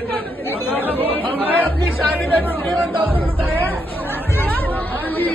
हमने अपनी शादी में 51,000 बताया। हाँ जी,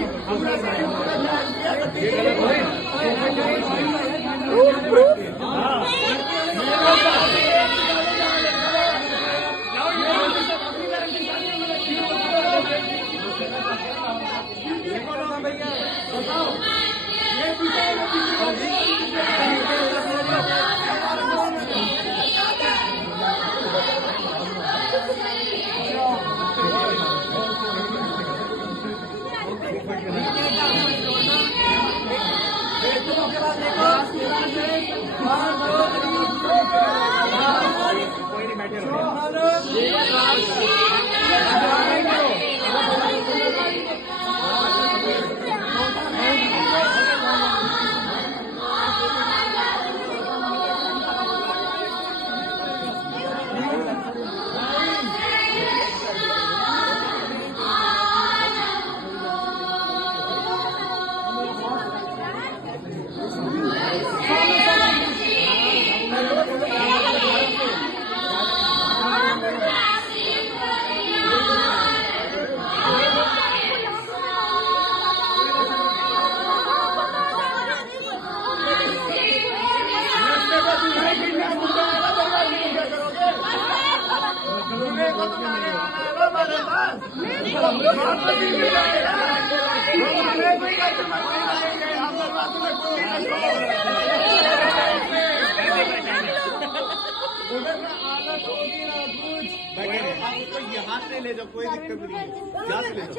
यहाँ से ले जाओ, कोई दिक्कत नहीं है। यहाँ से ले जाओ,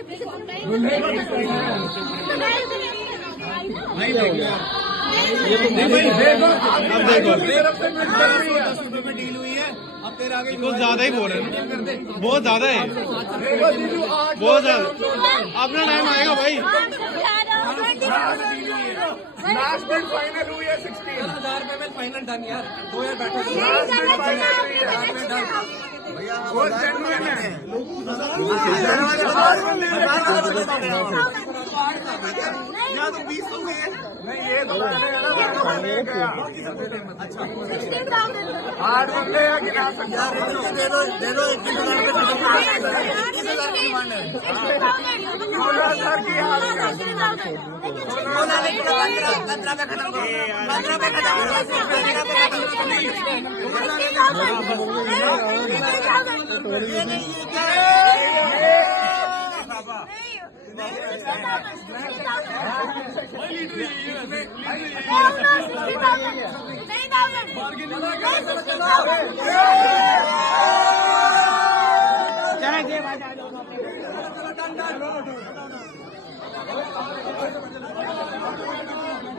नहीं देखो अब देखो 10 रुपए में डील हुई है। अब तेरे आगे कुछ ज्यादा ही बोल रहे हैं, बहुत ज्यादा है, बहुत ज्यादा। अपना टाइम आएगा भाई। लास्ट डेट फाइनल हुई है 16,000 रुपए में फाइनल डन यार। 2000 बैठो भैया, बहुत जेन्युइन है। यहाँ तो 20 हो गई है। नहीं ये तो अच्छा 8 बंदे हैं कि ना सकते दे दो 21,000 की डिमांड है। 16,000 की 15 पे खत्म करो, 15 पे खत्म करो।